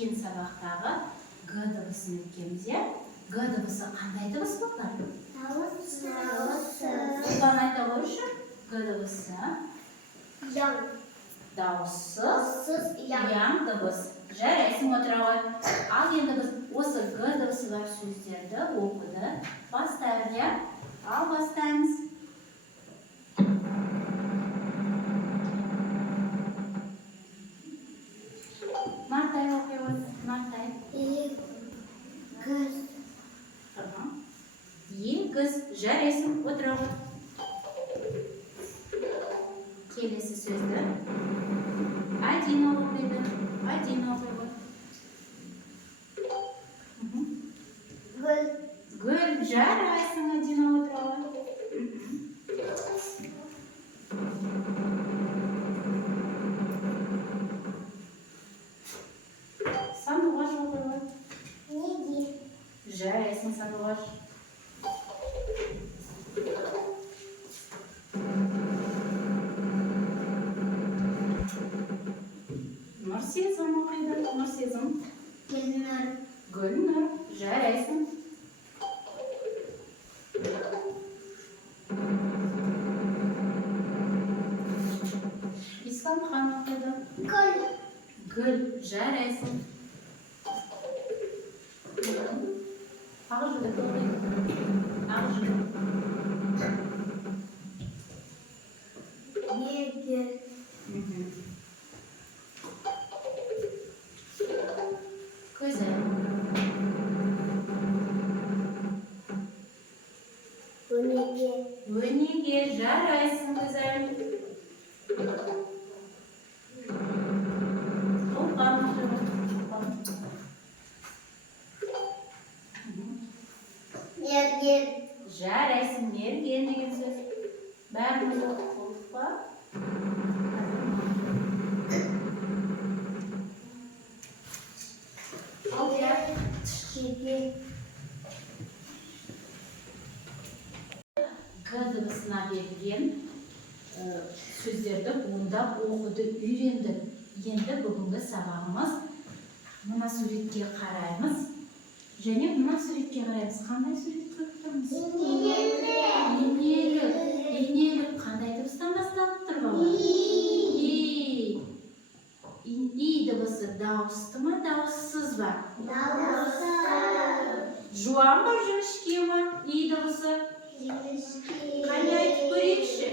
өткен сабақтағы Г дыбысын өткенбіз, иә? Г дыбысы қандай дыбыс болды? Дауыссыз. Ұлан айта қойшы. Г дыбысы Яң. дауыссыз, яң дыбыс. Жарайсың отыра ғой. Ал енді біз осы Г дыбысы бар сөздерді оқуды бастайық, иә? Ал бастаймыз. Нартай оқи ғой. Нартай. Егіз. Егіз. Жарайсың отыра ғой. Келесі сөзді Адина оқиды. Адина оқи ғой. Гүл. Гүл. Жарайсың Адина отыра ғой. Сандуғаш оқи ғой. Неге. Жарайсың сандуғаш. Нұрсезім оқиды. Нұрсезім. Гүлнұр. Гүлнұр. Жарайсың. Исламхан оқиды. Гүл. Гүл. Жарайсың. Ақжігіт оқиды. Ақжігіт. Неге. Көзі. Өнеге. Өнеге. Жарайсың көзім. Ұлпан оқиды. Мерген. Жарайсың. Мерген деген сөз. Бәріміз оқып па? Шеге. Г дыбысына берілген сөздерді оңдап оқуды үйрендік. Енді бүгінгі сабағымыз мына суретке қараймыз. Және мына суретке қараймыз. Қандай сурет көріп тұрмыз? Инелік. Инелік қандай дыбыстан басталып тұр бала? И дыбысы дауысты ма, дауыссыз ба? Дауыссыз. Жуан ба, жіңішке ма? И дыбысы. Қане айтып көрейікші?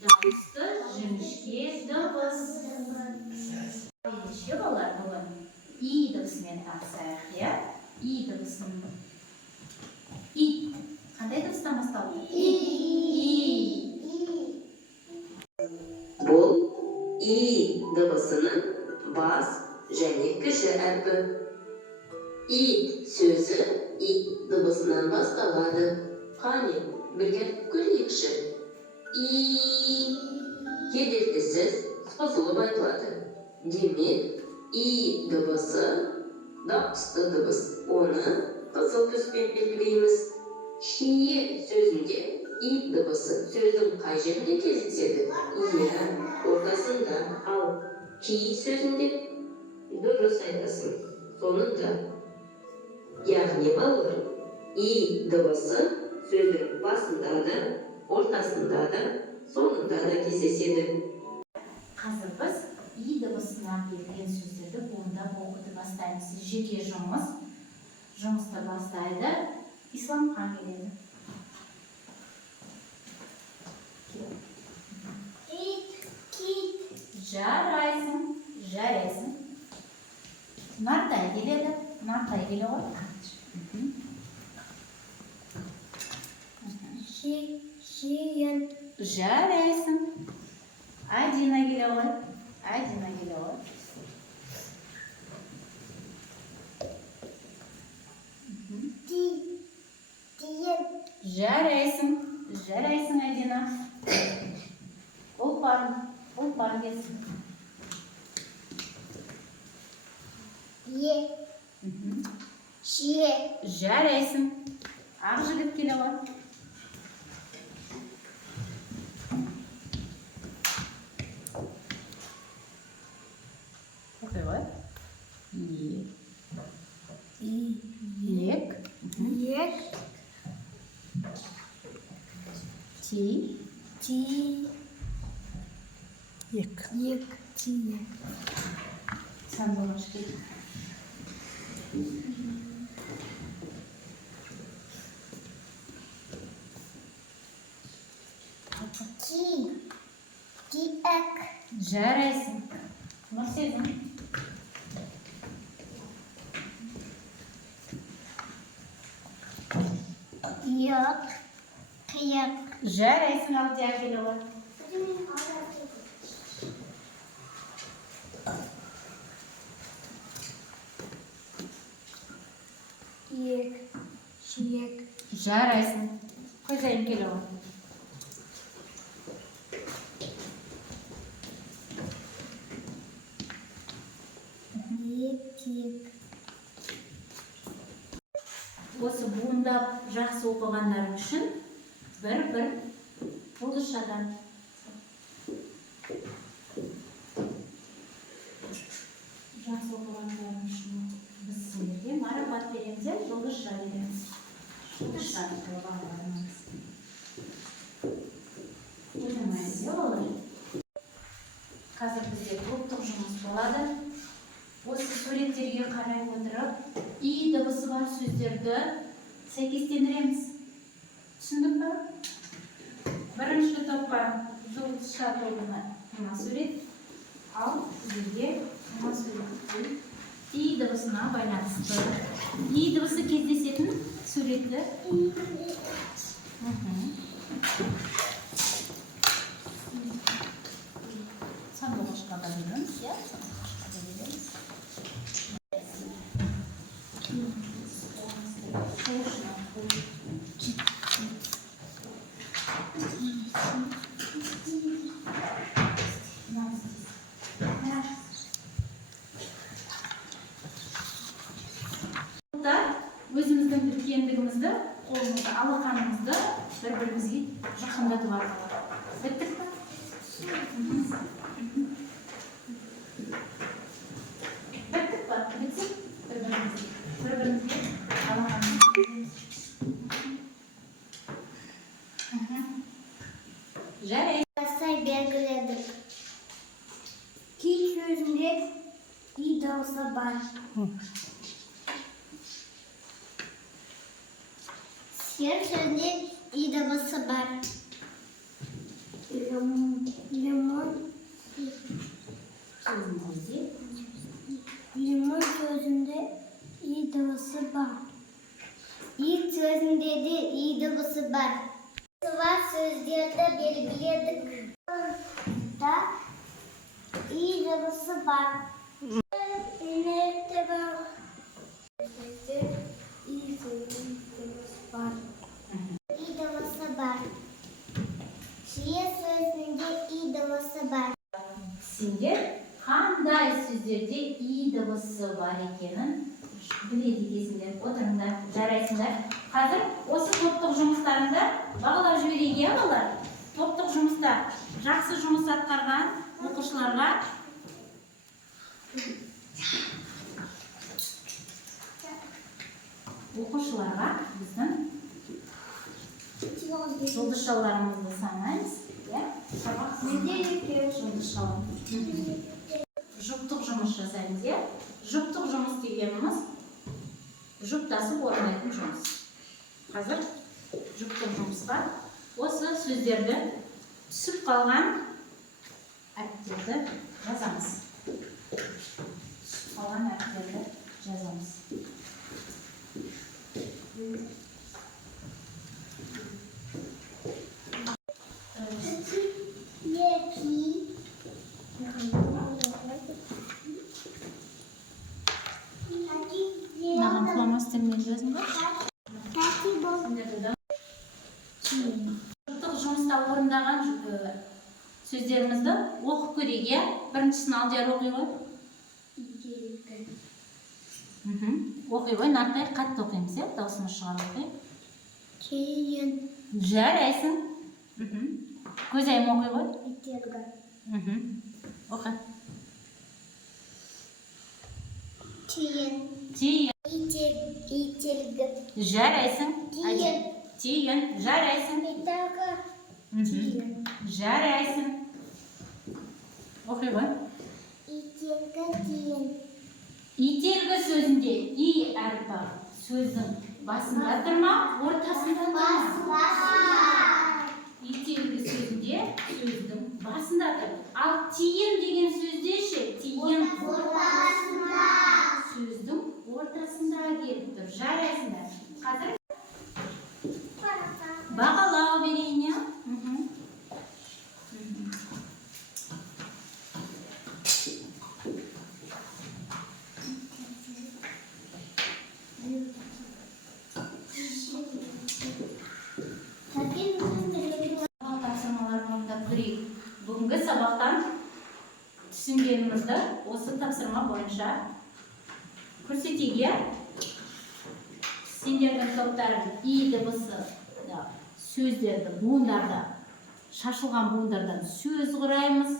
Дауысты, жіңішке дыбыс. Ендеше балалар, бүгін И дыбысымен танысайық, иә? И дыбысын. Ит. Қандай дыбыстан басталды? Бұл И дыбысының бас және кіші әрпі. И сөзі И дыбысынан басталады. Қане, бірге көрейікші. И кедергісіз созылып айтылады. Демек, И дыбысы дауысты дыбыс. Оны қызыл түспен белгілейміз. Шие сөзінде И дыбысы сөздің қай жерінде кездеседі? Иә, ортасында. Ал Ки сөзінде дұрыс айтасың. Соңында. Яғни балалар, И дыбысы сөздің басында да, ортасында да, соңында да кездеседі. Қазір біз И дыбысынан берілген сөздерді оңдап оқуды бастаймыз. Жеке жұмысты бастайды. Исламхан келеді. Кит. Жарайсың. Жарайсың. Нартай келеді. Нартай келе ғой. Жиын. Жарайсың. Адина келе ғой. Адина келе ғой. Тиын. Жарайсың. Жарайсың, Адина. Ұлпан келсін. Шие. Жарайсың. Ақжігіт келе ғой. Ти. Ек. Тиек. Сандалашки. Тиек. Жарайсың. Нұрсезім. Yok. Kıyak. Жарайсың, Алдиагилова. Yek. Şiyek. Жарайсың. Көзайым келова. Yek. Tiyek. Осы буындап жақсы оқығандарың үшін бір жұлдызшадан. Жақсы оқығандарың үшін біз сендерге марапат береміз, жұлдызша береміз. Жұлдызша оқығандарыңыз. Өзіміз олар. Қазір бізде топтық жұмыс болады. Осы суреттерге қарай отырып, и дыбысы бар сөздерді сәйкестендіреміз. Түсіндік па? Бірінші топқа жұлдызша тобына мына сурет, ал сіздерге мына суретті и дыбысына байланысты. И дыбысы кездесетін суретті. Сандуғашқа да береміз, иә? Сандуғашқа да береміз. Өзіміздің үлкендігімізді, қолымызды, алақанымызды бір-бірімізге жақындатып алып. Біттік па? Біттік па? Бітсек бір-бірімізге алақанымызды. Жарай. Say belgeledik. Ki sözünde iyi de olsa var. Siyah sözünde iyi de olsa var. Limon sözünde iyi de olsa var. İlk sözünde de iyi de olsa var. Var sözlerde belgeledik. Da iyi davası var. Nerede var? Sözde iyi davası var. İyi davası var. Şiir sözünde iyi davası var. Сендер қандай сөздерде и дыбысы бар екенін біледі екенсіңдер. Отырыңдар, жарайсыңдар. Қазір осы топтық жұмыстарында бағалап жіберейік, иә балалар? Топтық жұмыста жақсы жұмыс атқарған оқушыларға біздің жұлдызшаларымызды санаймыз. Жұлдызшалар. Жұптық жұмыс жасаймыз, иә? Жұптық жұмыс дегеніміз жұптасып орындайтын жұмыс. Қазір жұптық жұмысқа осы сөздерді түсіп қалған әріптерді жазамыз. Түсіп қалған әріптерді жазамыз. Маған фломастермен жазыңдар. Жұптық жұмыста орындаған сөздерімізді оқып көрейік, иә? Біріншісін Алдияр оқи ғой. Оқи ғой, нартай қатты оқимыз, иә? Даусымыз шығарып оқиық. Кейін. Жарайсың. Көзайым оқи ғой. Ителгі. Оқы. Тиын. Тиын. Ителгі. Жарайсың. Тиын. Тиын. Жарайсың. Ителгі. Жарайсың. Оқи ғой. Ителгі тиын. Ителгі сөзінде и әрпі сөздің басында тұр ма, ортасында тұр ма? Ителгі сөзінде сөздің басында тұр. Ал тиын деген сөзде ше, тиын сөздің ортасында келіп тұр. Жарайсыңдар. Қазір бағалау берейін, я? Тапсырмаларын орындап көрейік. Бүгінгі сабақтан түсінгенімізді осы тапсырма бойынша көрсетейік. Сендердің топтарың и дыбысы сөздерді, буындарды, шашылған буындардан сөз құраймыз.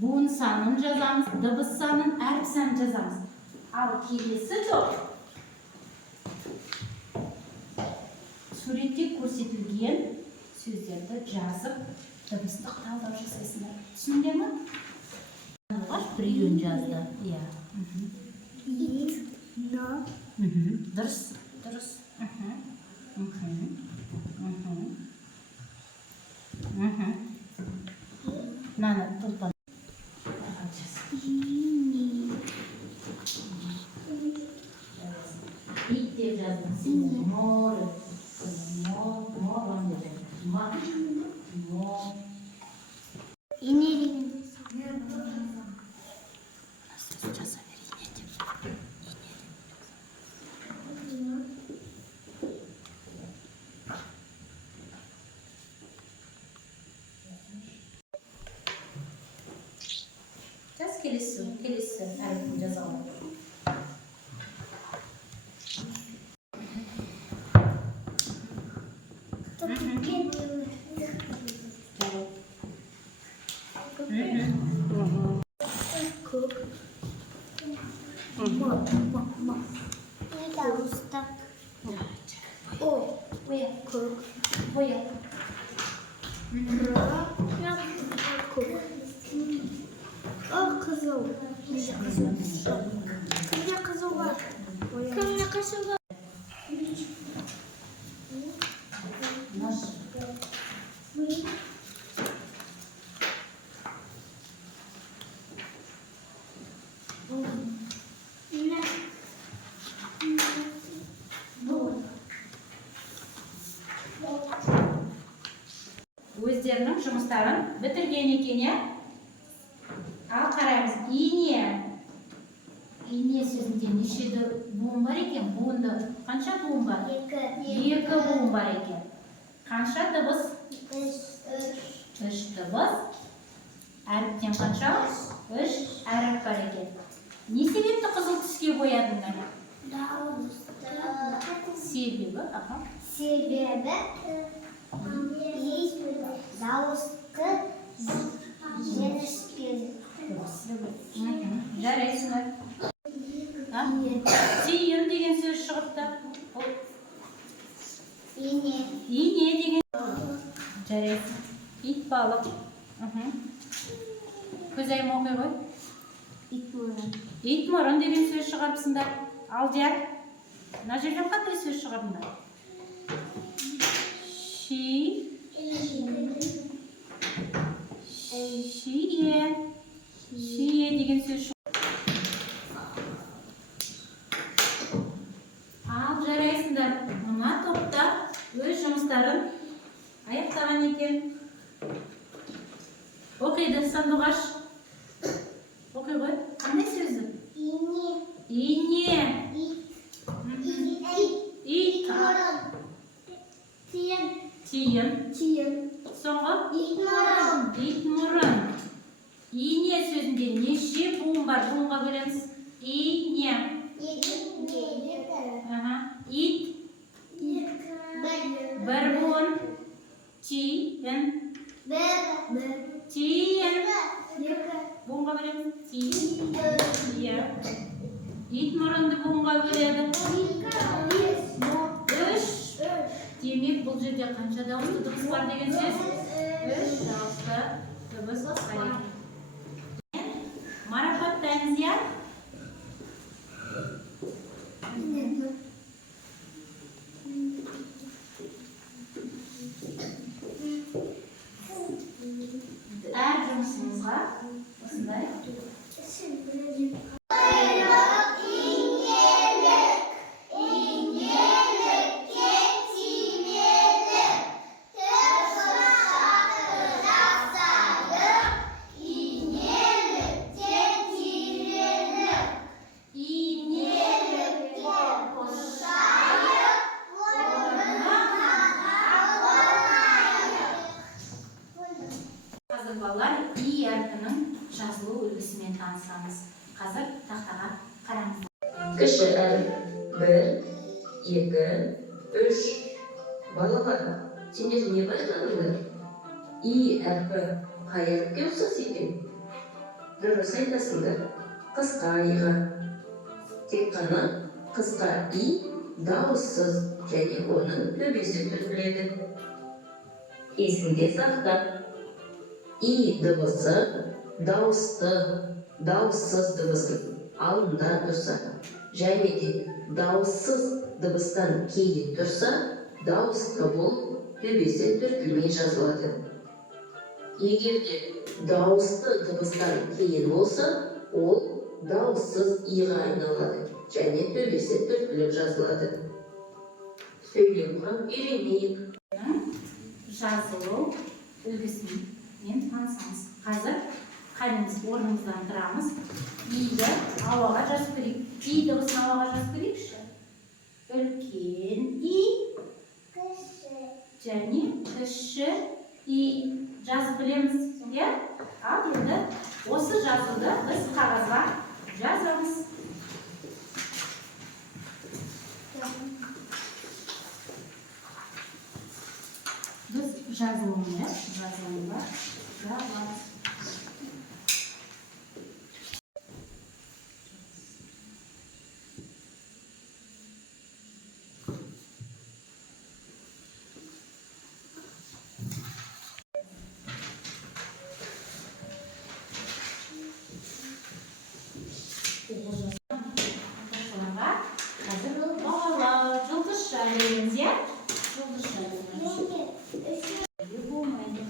Буын санын жазамыз, дыбыс санын, әріп санын жазамыз. Ал келесі топ суретте көрсетілген сөздерді жазып, дыбыстық талдау жасайсыңдар. Түсіндіңдер ме? Оғаш біреуін жазды. Иә. Дұрыс, дұрыс. Наны тұлпан. Ит деп жаздың сендер. Мор. Келесі әріпін жазалым. Өздерінің жұмыстарын бітірген екен, я? Ал қараймыз. Ине сөзінде неше буын бар екен? Буынды қанша буын бар? Екі буын бар екен. Қанша дыбыс? Үш дыбыс. Әріптен қанша? Үш әріп бар екен. Не себепті қызыл түске боядыңдар? Себебі, дауысты жіңішкелі. Жарайсыңдар. Тиын деген сөз шығыпты. Ине деген. Жарайсың. Ит балық. Көзайым оқи ғой. Ит мұрын деген сөз шығарыпсыңдар. Алдияр. Мына жерден қандай сөз шығардыңдар? Шие деген сөз шығып. Ал жарайсыңдар. Мына топта өз жұмыстарын аяқтаған екен. Оқиды Сандуғаш. Оқи ғой. Қандай сөзі? Ине. Ит. Тиын. Соңғы? Ит мұрын. Ине сөзінде неше буын бар? Буынға бөлеміз. Ине. Ит. Бір буын. Тиын. Буынға бөлеміз. Тиын. Ит мұрынды буынға бөледі. Үш. Демек бұл жерде қанша дауысты дыбыс бар деген сөз? 3 дауысты дыбыс бар екен. Марапаттаймыз, иә? Әр жұмысымызға осындай Қазір балалар И әрпінің жазылу үлгісімен танысамыз. Қазір тақтаға қараңыз. Кіші әріп 1, 2, 3. Балалар, сендер не байқадыңдар? И әрпі қай әріпке ұқсас екен? Дұрыс айтасыңдар. Қысқа иға. Тек қана қысқа И дауыссыз және оның төбесі түртіледі. Есіңде сақта. И дыбысы дауысты, дауыссыз дыбыстың алдында тұрса, және де дауыссыз дыбыстан кейін тұрса, дауысты болып төбесі түртілмей жазылады. Егер де дауысты дыбыстан кейін болса, ол дауыссыз иға айналады, және төбесі түртіліп жазылады. Сөйлем құрап үйренейік. Жазылу үлгісімен танысамыз. Қазір қайнымыз орнымыздан тұрамыз. И-ді ауаға жазып көрейік. И дыбысын ауаға жазып көрейікші. Үлкен И және кіші И жазып білеміз. Ал енді осы жазуды біз қағазға жазамыз. Біз жазылуына жазамыз. Қазір бағалау, жұлдызша береміз, иә? Жұлдызша береміз. Болмайды.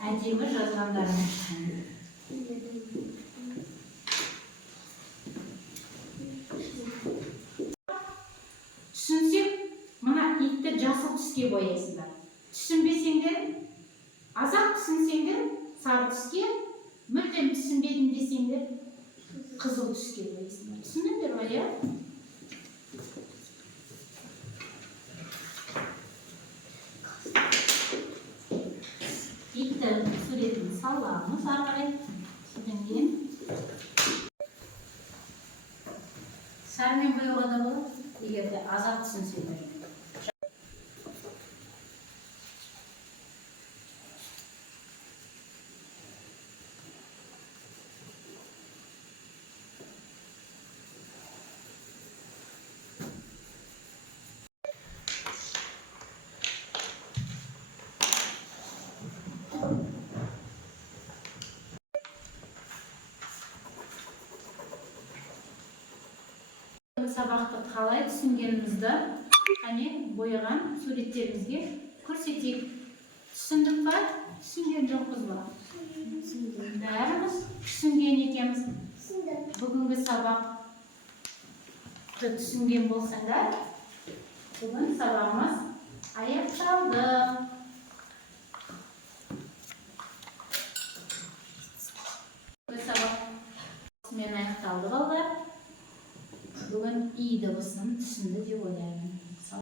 Әдемі жазғандарымыз үшін. Түсінсек, мына итті жасыл түске бояйсыңдар. Түсінбесеңдер, азақ түсінсеңдер, сары түске, мүлдем түсінбедім десеңдер, қызыл түске бояйсыңдар. Түсіндіңдер ме, иә? Иттің суретін саламыз ары қарай. Содан кейін сарымен бояуға да болады, егер де азақ түсінсеңдер. Сабақты қалай түсінгенімізді қане бояған суреттерімізге көрсетейік. Түсіндік па? Түсінген жоқпыз ба? Бәріміз түсінген екенбіз. Бүгінгі сабақты түсінген болсаңдар, бүгін сабағымыз аяқталды. Бүгінгі сабақ мен аяқталды балалар. Бүгін И дыбысын түсінді деп ойлаймын.